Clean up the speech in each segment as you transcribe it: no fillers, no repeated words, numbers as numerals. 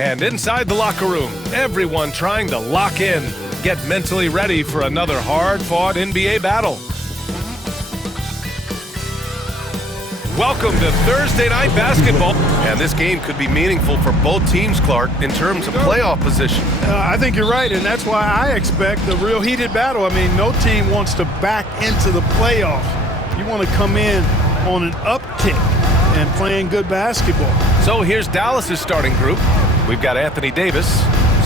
And inside the locker room, everyone trying to lock in, get mentally ready for another hard-fought NBA battle. Welcome to Thursday Night Basketball. And this game could be meaningful for both teams, Clark, in terms of playoff position. I think you're right, and that's why I expect a real heated battle. I mean, no team wants to back into the playoffs. You want to come in on an uptick and playing good basketball. So here's Dallas's starting group. We've got Anthony Davis.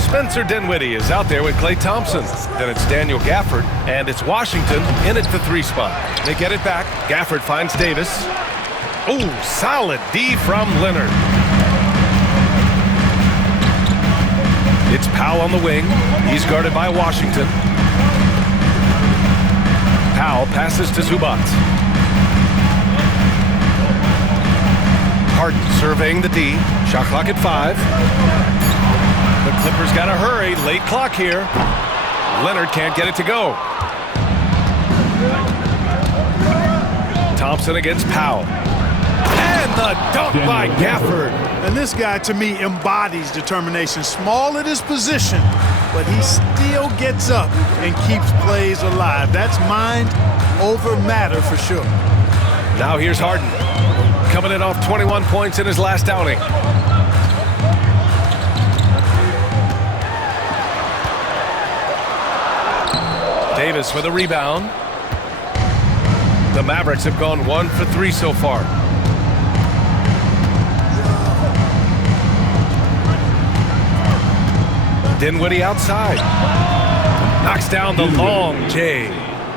Spencer Dinwiddie is out there with Klay Thompson. Then it's Daniel Gafford, and it's Washington in at the 3 spot. They get it back. Gafford finds Davis. Ooh, solid D from Leonard. It's Powell on the wing. He's guarded by Washington. Powell passes to Zubac. Harden surveying the D. Shot clock at 5. The Clippers got to hurry. Late clock here. Leonard can't get it to go. Thompson against Powell. And the dunk by Gafford. And this guy, to me, embodies determination. Small at his position, but he still gets up and keeps plays alive. That's mind over matter for sure. Now here's Harden. Coming in off 21 points in his last outing. Davis with a rebound. The Mavericks have gone 1 for 3 so far. Dinwiddie outside. Knocks down the long J.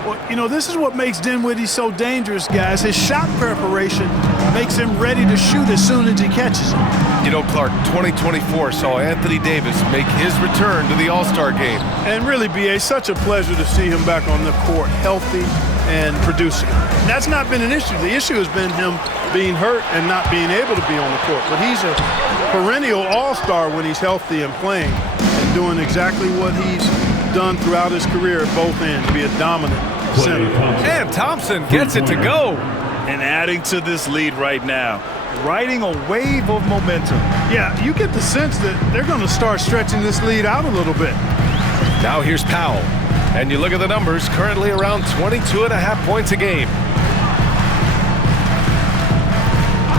Well, you know, this is what makes Dinwiddie so dangerous, guys. His shot preparation makes him ready to shoot as soon as he catches it. You know, Clark, 2024 saw Anthony Davis make his return to the All-Star game. And really, B.A., such a pleasure to see him back on the court, healthy and producing. That's not been an issue. The issue has been him being hurt and not being able to be on the court. But he's a perennial all-star when he's healthy and playing and doing exactly what he's done throughout his career at both ends, be a dominant center. And Thompson gets it to go. And adding to this lead right now, riding a wave of momentum. Yeah, you get the sense that they're going to start stretching this lead out a little bit. Now here's Powell. And you look at the numbers, currently around 22.5 points a game.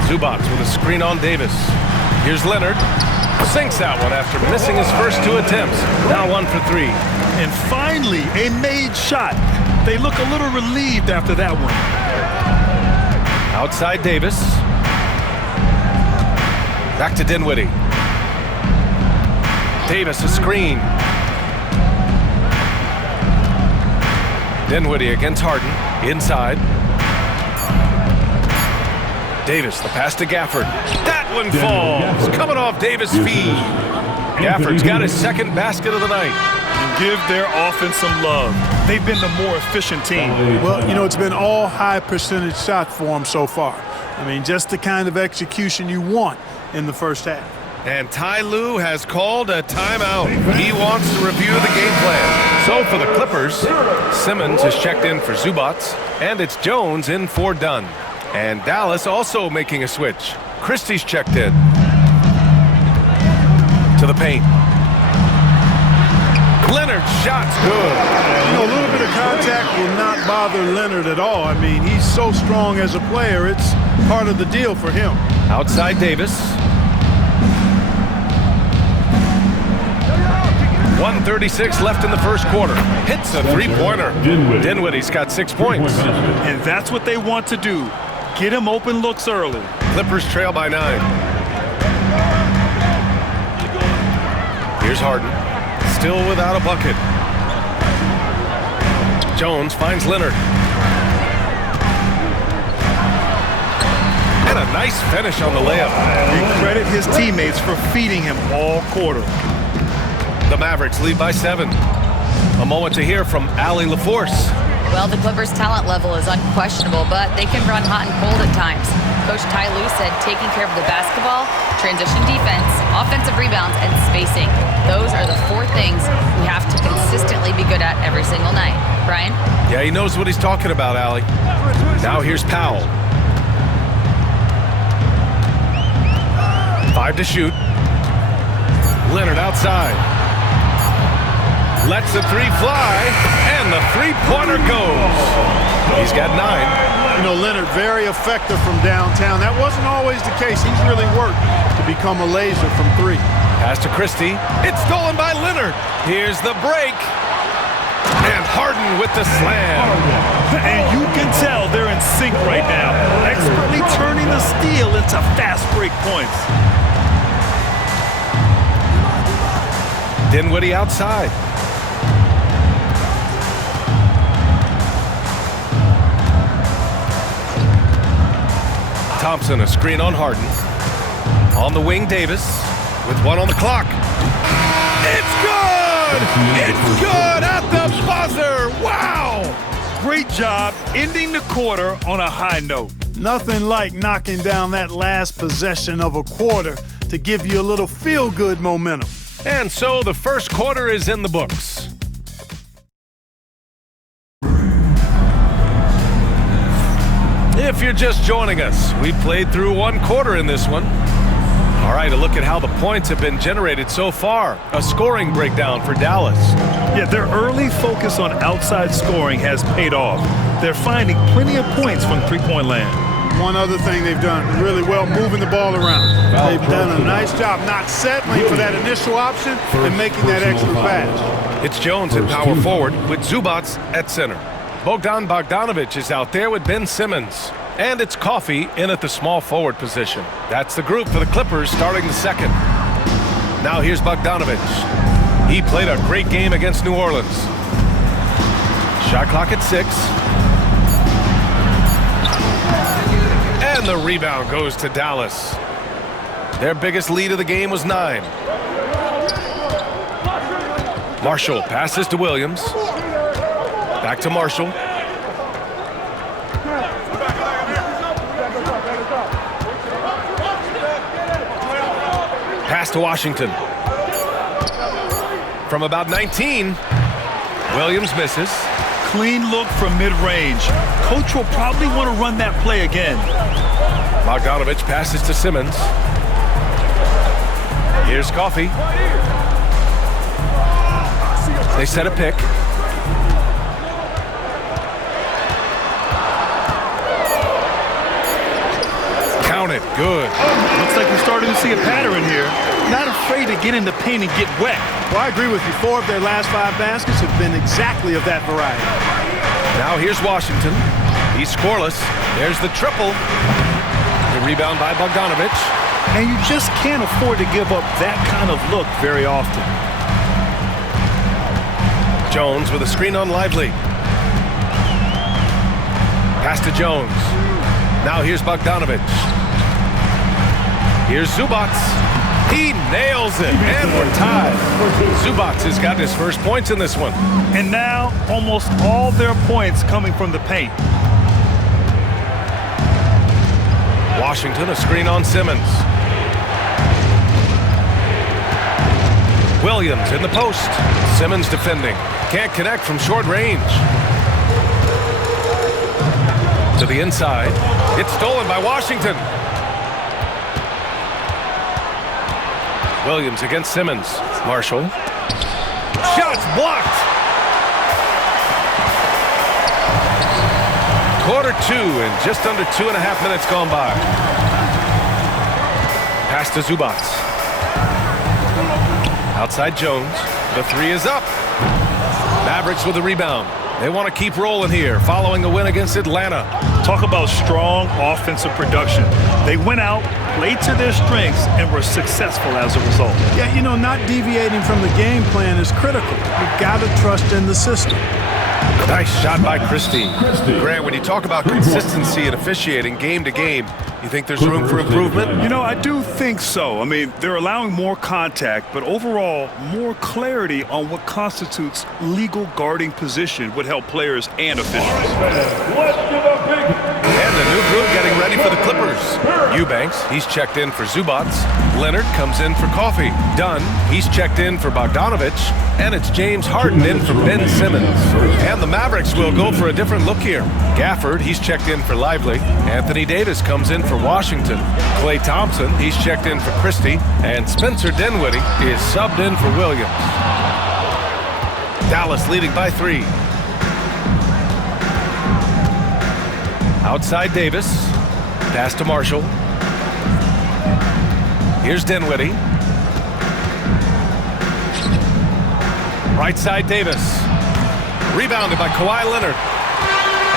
Zubac with a screen on Davis. Here's Leonard. Sinks that one after missing his first 2 attempts. Now 1 for 3. And finally, a made shot. They look a little relieved after that one. Outside Davis. Back to Dinwiddie. Davis a screen. Dinwiddie against Harden. Inside. Davis, the pass to Gafford. That one falls. Coming off Davis' feet. Gafford's got his second basket of the night. And give their offense some love. They've been the more efficient team. Well, you know, it's been all high percentage shots for them so far. I mean, just the kind of execution you want in the first half. And Ty Lue has called a timeout. He wants to review the game plan. So for the Clippers, Simmons has checked in for Zubac, and it's Jones in for Dunn. And Dallas also making a switch. Christie's checked in. To the paint. Leonard's shot's good. You know, a little bit of contact will not bother Leonard at all. I mean, he's so strong as a player. It's part of the deal for him. Outside Davis. 1:36 left in the first quarter. Hits a three-pointer. Dinwiddie's got 6 points. And that's what they want to do. Get him open looks early. Clippers trail by 9. Here's Harden. Still without a bucket. Jones finds Leonard. And a nice finish on the layup. We credit his teammates for feeding him all quarter. The Mavericks lead by 7. A moment to hear from Allie LaForce. Well, the Clippers' talent level is unquestionable, but they can run hot and cold at times. Coach Ty Lue said taking care of the basketball, transition defense, offensive rebounds, and spacing. Those are the 4 things we have to consistently be good at every single night. Brian? Yeah, he knows what he's talking about, Allie. Now here's Powell. 5 to shoot. Leonard outside. Lets the three fly, and the three-pointer goes. He's got 9. You know, Leonard, very effective from downtown. That wasn't always the case. He's really worked to become a laser from 3. Pass to Christie. It's stolen by Leonard. Here's the break. And Harden with the slam. And you can tell they're in sync right now, expertly turning the steal into fast break points. Dinwiddie outside. Thompson, a screen on Harden. On the wing, Davis, with 1 on the clock. It's good! It's good at the buzzer! Wow! Great job ending the quarter on a high note. Nothing like knocking down that last possession of a quarter to give you a little feel-good momentum. And so the first quarter is in the books. If you're just joining us, we played through 1 quarter in this one. All right, a look at how the points have been generated so far. A scoring breakdown for Dallas. Yeah, their early focus on outside scoring has paid off. They're finding plenty of points from three-point land. One other thing they've done really well, moving the ball around. They've done a nice job not settling for that initial option and making that extra pass. It's Jones at power forward with Zubats at center. Bogdan Bogdanovic is out there with Ben Simmons. And it's Coffey in at the small forward position. That's the group for the Clippers starting the second. Now here's Bogdanovic. He played a great game against New Orleans. Shot clock at 6. And the rebound goes to Dallas. Their biggest lead of the game was 9. Marshall passes to Williams. Back to Marshall. Pass to Washington. From about 19, Williams misses. Clean look from mid-range. Coach will probably want to run that play again. Bogdanovic passes to Simmons. Here's Coffey. They set a pick. Count it. Good. Looks like we're starting to see a pattern here. Not afraid to get in the paint and get wet. Well, I agree with you. 4 of their last 5 baskets have been exactly of that variety. Now here's Washington. He's scoreless. There's the triple. The rebound by Bogdanovic. And you just can't afford to give up that kind of look very often. Jones with a screen on Lively. Pass to Jones. Now here's Bogdanovic. Here's Zubats. He nails it, and we're tied. Zubats has got his first points in this one. And now, almost all their points coming from the paint. Washington, a screen on Simmons. Williams in the post. Simmons defending. Can't connect from short range. To the inside. It's stolen by Washington. Williams against Simmons. Marshall. Shots blocked. Quarter 2 and just under 2.5 minutes gone by. Pass to Zubats. Outside Jones. The 3 is up. Mavericks with the rebound. They want to keep rolling here following a win against Atlanta. Talk about strong offensive production. They went out, played to their strengths, and were successful as a result. Yeah, you know, not deviating from the game plan is critical. You've got to trust in the system. Nice shot by Christie. Grant, when you talk about consistency and officiating game to game, you think there's room for improvement? You know, I do think so. I mean, they're allowing more contact, but overall, more clarity on what constitutes legal guarding position would help players and officials. And the new group getting ready for the Clippers. Eubanks, he's checked in for Zubats. Leonard comes in for Coffee. Dunn, he's checked in for Bogdanovich. And it's James Harden in for Ben Simmons. And the Mavericks will go for a different look here. Gafford, he's checked in for Lively. Anthony Davis comes in for Washington. Klay Thompson, he's checked in for Christie. And Spencer Dinwiddie is subbed in for Williams. Dallas leading by 3. Outside Davis. Pass to Marshall. Here's Dinwiddie. Right side Davis. Rebounded by Kawhi Leonard.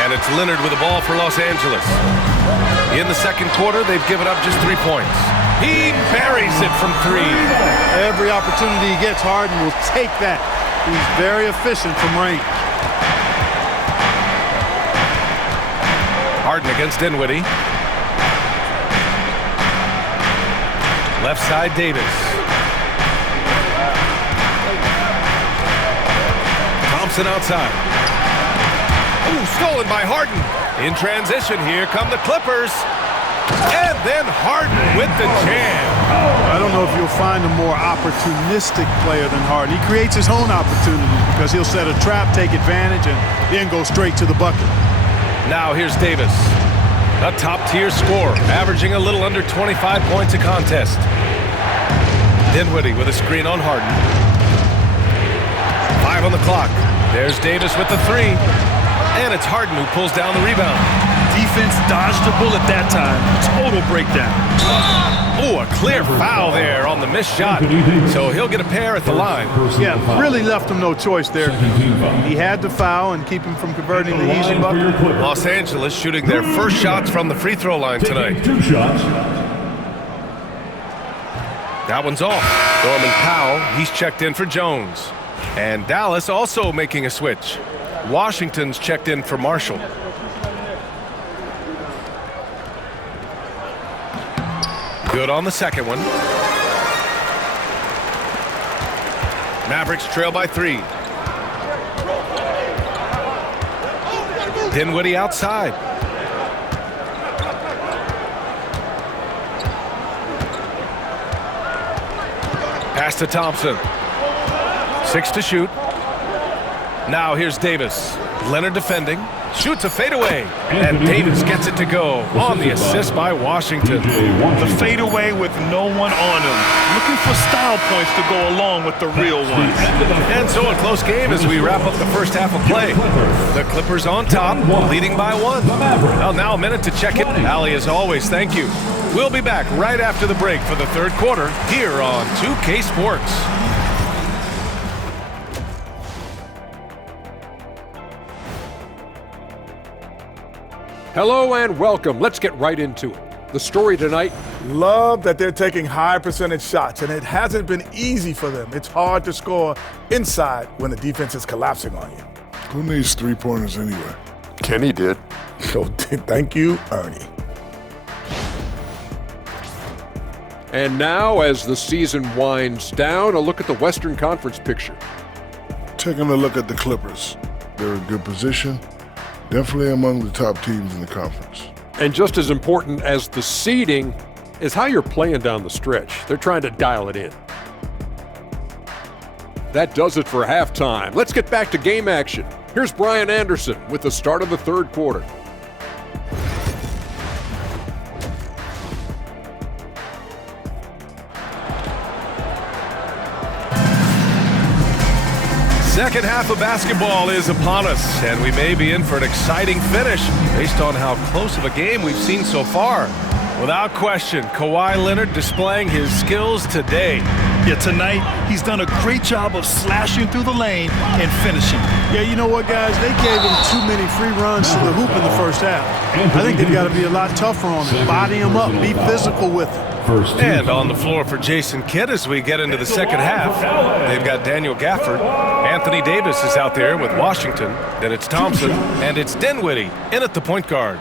And it's Leonard with the ball for Los Angeles. In the second quarter, they've given up just 3 points. He buries it from 3. Every opportunity he gets, Harden will take that. He's very efficient from range. Harden against Dinwiddie. Left side Davis. Thompson outside. Ooh, stolen by Harden. In transition, here come the Clippers. And then Harden with the jam. I don't know if you'll find a more opportunistic player than Harden. He creates his own opportunity because he'll set a trap, take advantage, and then go straight to the bucket. Now here's Davis. A top-tier scorer, averaging a little under 25 points a contest. Dinwiddie with a screen on Harden. 5 on the clock. There's Davis with the 3. And it's Harden who pulls down the rebound. Defense dodged a bullet that time. Total breakdown. Oh, a clear foul there on the missed shot. So he'll get a pair at the line. Yeah, really left him no choice there. He had to foul and keep him from converting the easy bucket. Los Angeles shooting their first shots from the free throw line tonight. 2 shots. That one's off. Norman Powell, he's checked in for Jones. And Dallas also making a switch. Washington's checked in for Marshall. Good on the second one. Mavericks trail by 3. Dinwiddie outside. Pass to Thompson. 6 to shoot. Now here's Davis. Leonard defending. Shoots a fadeaway. And Davis gets it to go on the assist by Washington. The fadeaway with no one on him. Looking for style points to go along with the real ones. And so a close game as we wrap up the first half of play. The Clippers on top, leading by 1. Well, now a minute to check in. Allie, as always, thank you. We'll be back right after the break for the third quarter here on 2K Sports. Hello and welcome. Let's get right into it. The story tonight. Love that they're taking high percentage shots, and it hasn't been easy for them. It's hard to score inside when the defense is collapsing on you. Who needs 3-pointers anyway? Kenny did. So thank you, Ernie. And now, as the season winds down, a look at the Western Conference picture. Taking a look at the Clippers. They're in good position. Definitely among the top teams in the conference. And just as important as the seeding is how you're playing down the stretch. They're trying to dial it in. That does it for halftime. Let's get back to game action. Here's Brian Anderson with the start of the third quarter. Second half of basketball is upon us, and we may be in for an exciting finish based on how close of a game we've seen so far. Without question, Kawhi Leonard displaying his skills today. Yeah, tonight he's done a great job of slashing through the lane and finishing. Yeah, you know what, guys? They gave him too many free runs to the hoop in the first half. I think they've got to be a lot tougher on him. Body him up. Be physical with him. And on the floor for Jason Kidd as we get into the second half, they've got Daniel Gafford. Anthony Davis is out there with Washington. Then it's Thompson, and it's Dinwiddie in at the point guard.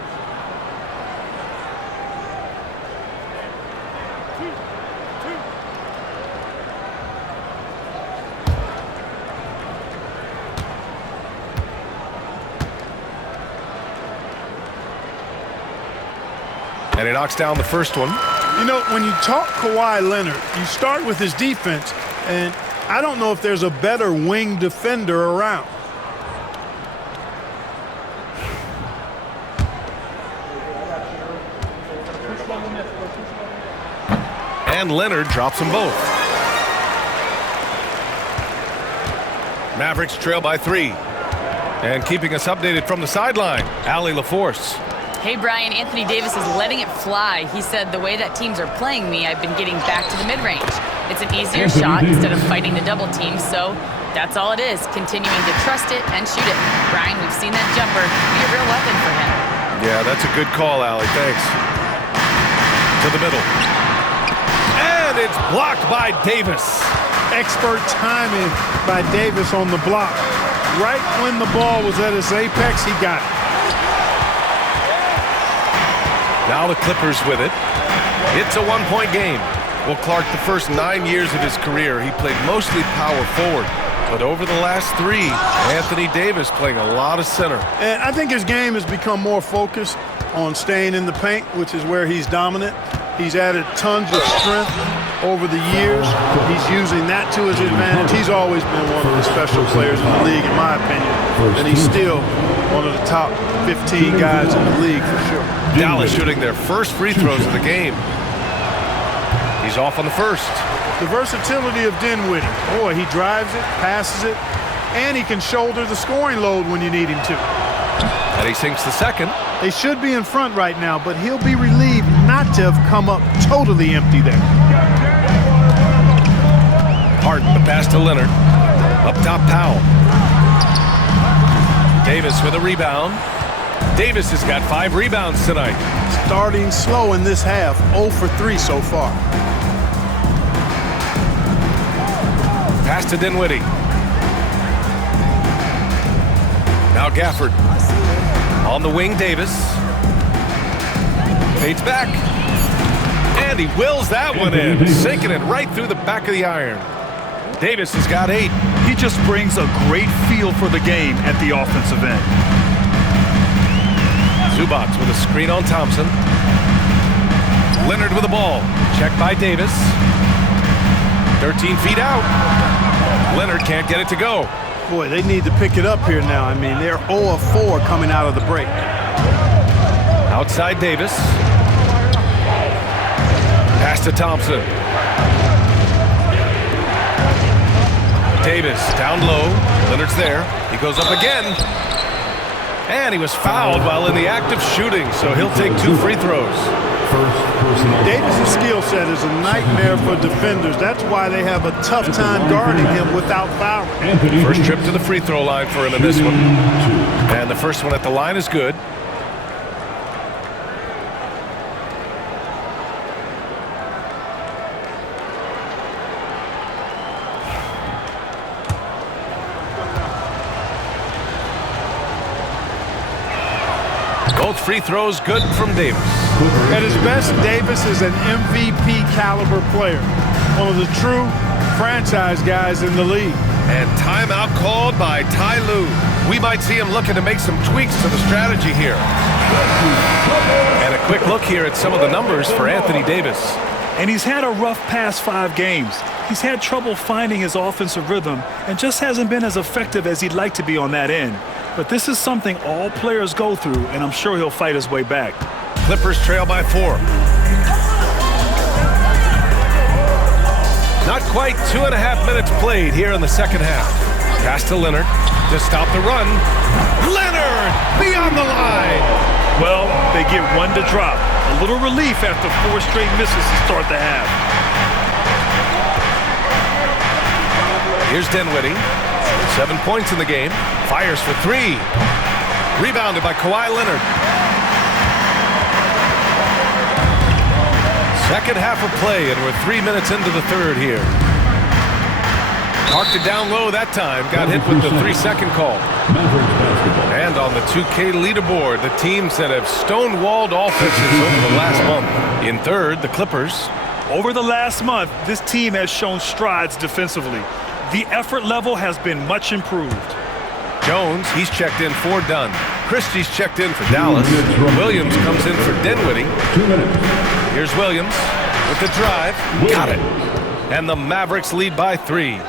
And he knocks down the first one. You know, when you talk Kawhi Leonard, you start with his defense, and I don't know if there's a better wing defender around. And Leonard drops them both. Mavericks trail by 3. And keeping us updated from the sideline, Allie LaForce. Hey, Brian, Anthony Davis is letting it fly. He said, the way that teams are playing me, I've been getting back to the mid-range. It's an easier shot instead of fighting the double team, so that's all it is, continuing to trust it and shoot it. Brian, we've seen that jumper be a real weapon for him. Yeah, that's a good call, Allie. Thanks. To the middle. And it's blocked by Davis. Expert timing by Davis on the block. Right when the ball was at its apex, he got it. Now the Clippers with it. It's a one-point game. Well, Clark, the first 9 years of his career, he played mostly power forward. But over the last 3, Anthony Davis playing a lot of center. And I think his game has become more focused on staying in the paint, which is where he's dominant. He's added tons of strength over the years. He's using that to his advantage. He's always been one of the special players in the league, in my opinion. And he's still one of the top 15 guys in the league for sure. Dallas shooting their first free throws of the game. He's off on the first. The versatility of Dinwiddie. Boy, he drives it, passes it, and he can shoulder the scoring load when you need him to. And he sinks the second. They should be in front right now, but he'll be relieved not to have come up totally empty there. Hart, the pass to Leonard. Up top, Powell. Davis with a rebound. Davis has got 5 rebounds tonight. Starting slow in this half, 0 for 3 so far. Pass to Dinwiddie. Now Gafford. On the wing, Davis. Fades back. And he wills that one in, sinking it right through the back of the iron. Davis has got 8. He just brings a great feel for the game at the offensive end. Zubac with a screen on Thompson. Leonard with the ball. Checked by Davis. 13 feet out. Leonard can't get it to go. Boy, they need to pick it up here now. I mean, they're 0 of 4 coming out of the break. Outside Davis. Pass to Thompson. Davis down low. Leonard's there. He goes up again. And he was fouled while in the act of shooting, so he'll take 2 free throws. Davis' skill set is a nightmare for defenders. That's why they have a tough time guarding him without fouling. First trip to the free throw line for him in this one. And the first one at the line is good. Both free throws good from Davis. At his best, Davis is an MVP caliber player. One of the true franchise guys in the league. And timeout called by Ty Lue. We might see him looking to make some tweaks to the strategy here. And a quick look here at some of the numbers for Anthony Davis. And he's had a rough past 5 games. He's had trouble finding his offensive rhythm and just hasn't been as effective as he'd like to be on that end. But this is something all players go through, and I'm sure he'll fight his way back. Clippers trail by 4. Not quite 2.5 minutes played here in the second half. Pass to Leonard to stop the run. Leonard beyond the line. Well, they get 1 to drop. A little relief after 4 straight misses to start the half. Here's Dinwiddie. 7 points in the game. Fires for 3. Rebounded by Kawhi Leonard. Second half of play, and we're 3 minutes into the third here. Parked it down low that time. Got hit with the 3-second call. And on the 2K leaderboard, the teams that have stonewalled offenses over the last month. In third, the Clippers. Over the last month, this team has shown strides defensively. The effort level has been much improved. Jones, he's checked in for Dunn. Christie's checked in for Dallas. Williams comes in for Dinwiddie. Here's Williams with the drive. Got it. And the Mavericks lead by 3.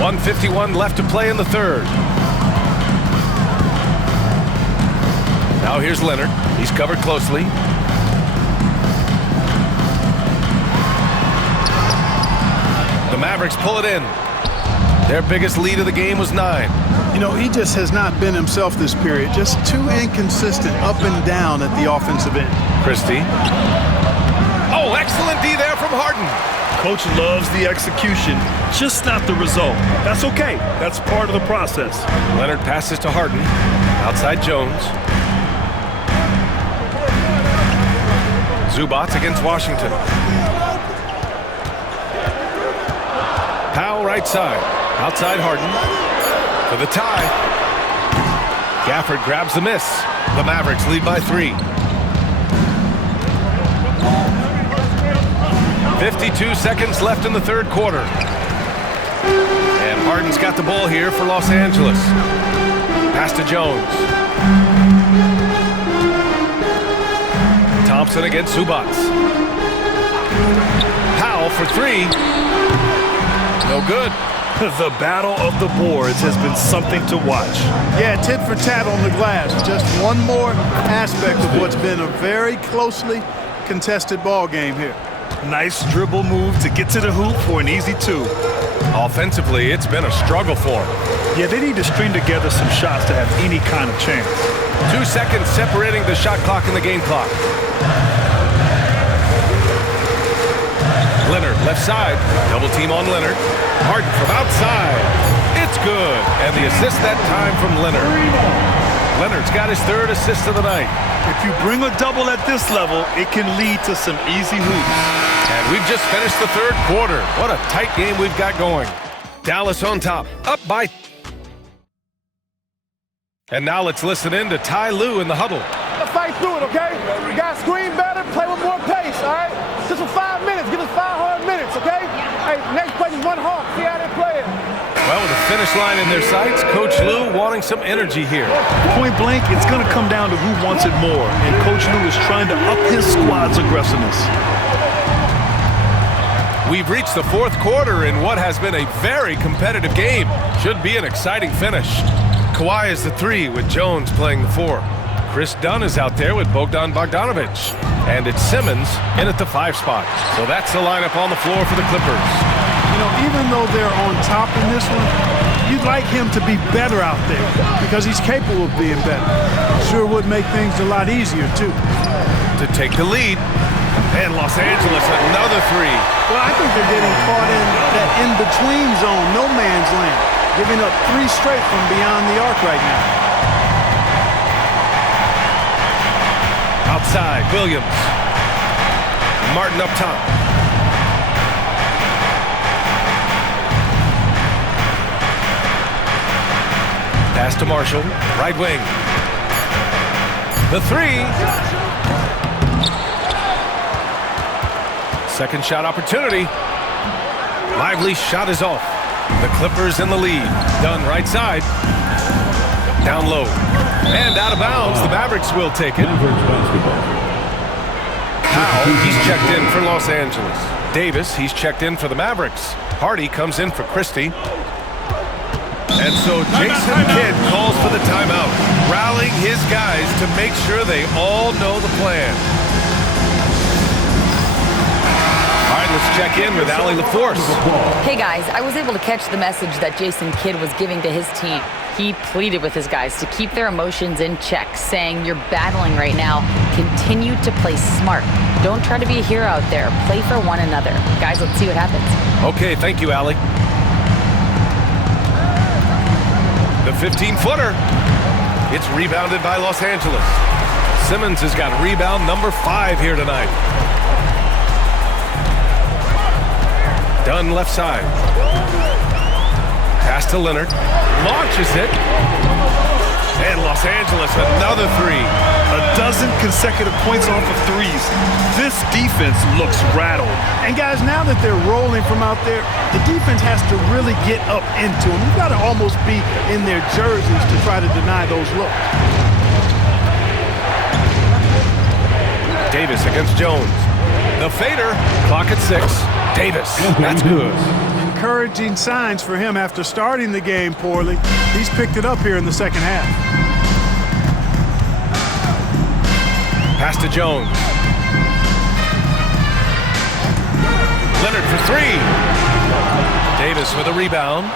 1:51 left to play in the third. Now here's Leonard. He's covered closely. The Mavericks pull it in. Their biggest lead of the game was 9. You know, he just has not been himself this period. Just too inconsistent up and down at the offensive end. Christie. Oh, excellent D there from Harden. Coach loves the execution, just not the result. That's okay. That's part of the process. Leonard passes to Harden. Outside Jones. Zubats against Washington. Powell right side. Outside Harden. For the tie. Gafford grabs the miss. The Mavericks lead by 3. 52 seconds left in the third quarter. And Harden's got the ball here for Los Angeles. Pass to Jones. Thompson against Zubats. Powell for 3. No good. The battle of the boards has been something to watch. Yeah, tit for tat on the glass. Just one more aspect of what's been a very closely contested ball game here. Nice dribble move to get to the hoop for an easy 2. Offensively, it's been a struggle for them. Yeah, they need to string together some shots to have any kind of chance. 2 seconds separating the shot clock and the game clock. Leonard, left side. Double team on Leonard. Harden from outside. It's good. And the assist that time from Leonard. Leonard's got his 3rd assist of the night. If you bring a double at this level, it can lead to some easy hoops. And we've just finished the third quarter. What a tight game we've got going. Dallas on top, up by. And now let's listen in to Ty Lue in the huddle. Let's fight through it, okay? You guys screen better, play with more pace, all right? Just for 5 minutes, give us 5 hard minutes, okay? Hey, next play is run hard, see how they play it. Well, with the finish line in their sights, Coach Lue wanting some energy here. Point blank, it's going to come down to who wants it more, and Coach Lue is trying to up his squad's aggressiveness. We've reached the fourth quarter in what has been a very competitive game. Should be an exciting finish. Kawhi is the 3 with Jones playing the 4. Chris Dunn is out there with Bogdan Bogdanovic. And it's Simmons in at the 5 spot. So that's the lineup on the floor for the Clippers. You know, even though they're on top in this one, you'd like him to be better out there because he's capable of being better. Sure would make things a lot easier, too. To take the lead. And Los Angeles, another 3. Well, I think they're getting caught in that in-between zone, no man's land, giving up 3 straight from beyond the arc right now. Outside, Williams. Martin up top. Pass to Marshall, right wing. The 3. Second shot opportunity. Lively's shot is off. The Clippers in the lead. Dunn right side. Down low. And out of bounds. The Mavericks will take it. Powell, he's checked in for Los Angeles. Davis, he's checked in for the Mavericks. Hardy comes in for Christie. And so Jason Kidd calls for the timeout, rallying his guys to make sure they all know the plan. All right, let's check in with Allie LaForce. Hey guys, I was able to catch the message that Jason Kidd was giving to his team. He pleaded with his guys to keep their emotions in check, saying, "You're battling right now. Continue to play smart. Don't try to be a hero out there. Play for one another." Guys, let's see what happens. Okay, thank you, Allie. The 15-footer. It's rebounded by Los Angeles. Simmons has got rebound number 5 here tonight. Dunn left side. Pass to Leonard. Launches it. And Los Angeles, another three. A dozen consecutive points off of threes. This defense looks rattled. And guys, now that they're rolling from out there, the defense has to really get up into them. You've got to almost be in their jerseys to try to deny those looks. Davis against Jones. The fader, clock at 6. Davis, that's good. Encouraging signs for him after starting the game poorly. He's picked it up here in the second half. Pass to Jones. Leonard for three. Davis with a rebound.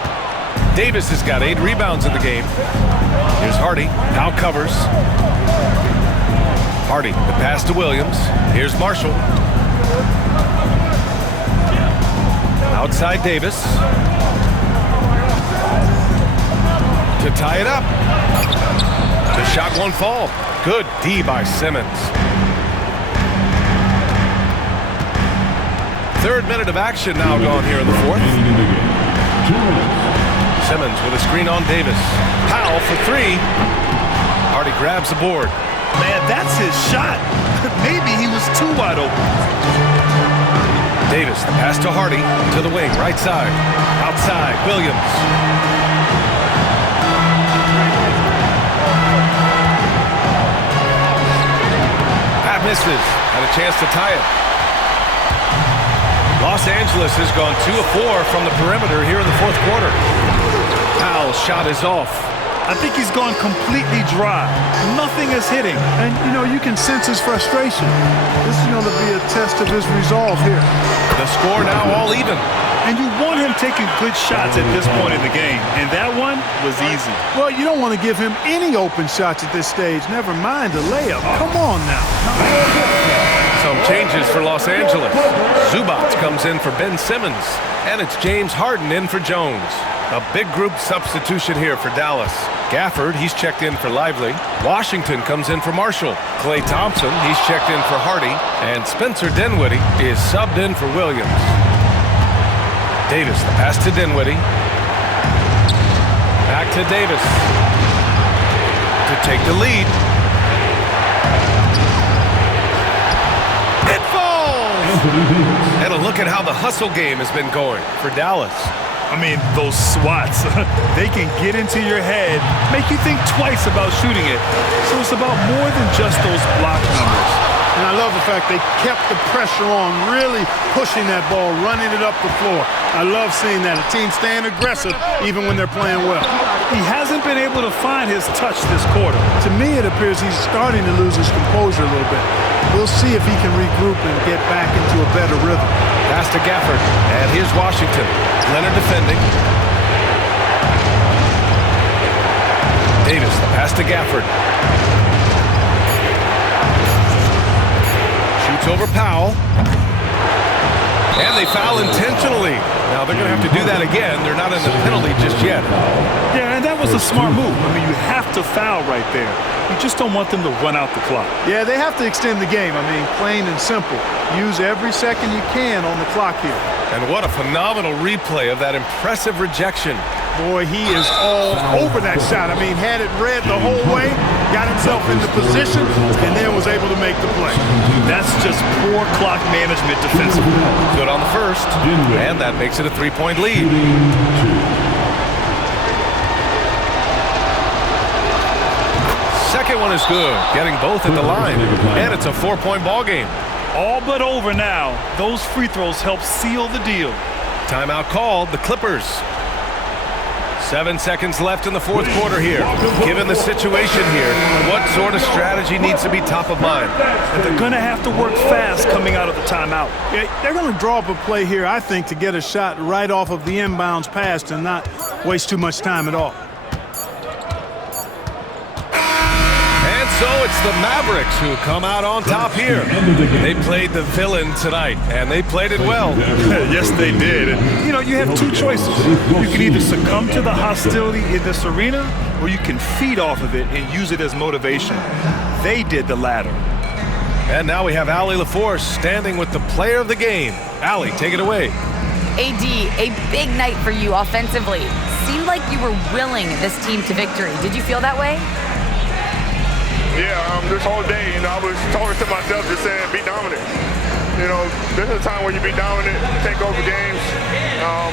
Davis has got 8 rebounds in the game. Here's Hardy, now covers. Hardy, the pass to Williams. Here's Marshall. Outside Davis. To tie it up. The shot won't fall. Good D by Simmons. Third minute of action now gone here in the fourth. Simmons with a screen on Davis. Powell for 3. Hardy grabs the board. Man, that's his shot. Maybe he was too wide open. Davis, the pass to Hardy, to the wing, right side. Outside, Williams. Pat misses. Had a chance to tie it. Los Angeles has gone 2 of 4 from the perimeter here in the fourth quarter. Powell's shot is off. I think he's gone completely dry. Nothing is hitting. And, you know, you can sense his frustration. This is going to be a test of his resolve here. The score now all even. And you want him taking good shots at this point in the game. And that one was easy. Well, you don't want to give him any open shots at this stage. Never mind a layup. Come on now. Some changes for Los Angeles. Zubac comes in for Ben Simmons. And it's James Harden in for Jones. A big group substitution here for Dallas. Gafford, he's checked in for Lively. Washington comes in for Marshall. Klay Thompson, he's checked in for Hardy. And Spencer Dinwiddie is subbed in for Williams. Davis, the pass to Dinwiddie. Back to Davis. To take the lead. It falls! And a look at how the hustle game has been going for Dallas. I mean, those swats, they can get into your head, make you think twice about shooting it. So it's about more than just those block numbers. And I love the fact they kept the pressure on, really pushing that ball, running it up the floor. I love seeing that. A team staying aggressive even when they're playing well. He hasn't been able to find his touch this quarter. To me, it appears he's starting to lose his composure a little bit. We'll see if he can regroup and get back into a better rhythm. Pass to Gafford. And here's Washington. Leonard defending. Davis, the pass to Gafford. Shoots over Powell. And they foul intentionally. Now they're going to have to do that again. They're not in the penalty just yet. Yeah, and that was a smart move. I mean, you have to foul right there. You just don't want them to run out the clock. Yeah, they have to extend the game. I mean, plain and simple. Use every second you can on the clock here. And what a phenomenal replay of that impressive rejection. Boy, he is all over that shot. I mean, had it read the whole way, got himself into position, and then was able to make the play. That's just poor clock management defensively. Good on the first, and that makes it a 3-point lead. Second one is good, getting both at the line, and it's a 4-point ball game. All but over now. Those free throws help seal the deal. Timeout called, the Clippers. 7 seconds left in the fourth quarter here. Given the situation here, what sort of strategy needs to be top of mind? And they're going to have to work fast coming out of the timeout. Yeah, they're going to draw up a play here, I think, to get a shot right off of the inbounds pass and not waste too much time at all. So it's the Mavericks who come out on top here. They played the villain tonight, and they played it well. Yes, they did. And, you know, you have two choices. You can either succumb to the hostility in this arena, or you can feed off of it and use it as motivation. They did the latter. And now we have Allie LaForce standing with the player of the game. Allie, take it away. AD, a big night for you offensively. Seemed like you were willing this team to victory. Did you feel that way? this whole day, you know, I was talking to myself, just saying, be dominant. You know, this is a time where you be dominant, take over games,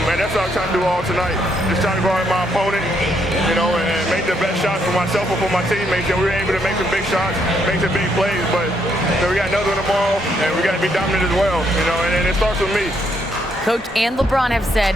and that's what I'm trying to do all tonight. Just trying to go at my opponent, you know, and make the best shots for myself and for my teammates. And we were able to make some big shots, make some big plays, but you know, we got another one tomorrow, and we got to be dominant as well, you know, and it starts with me. Coach and LeBron have said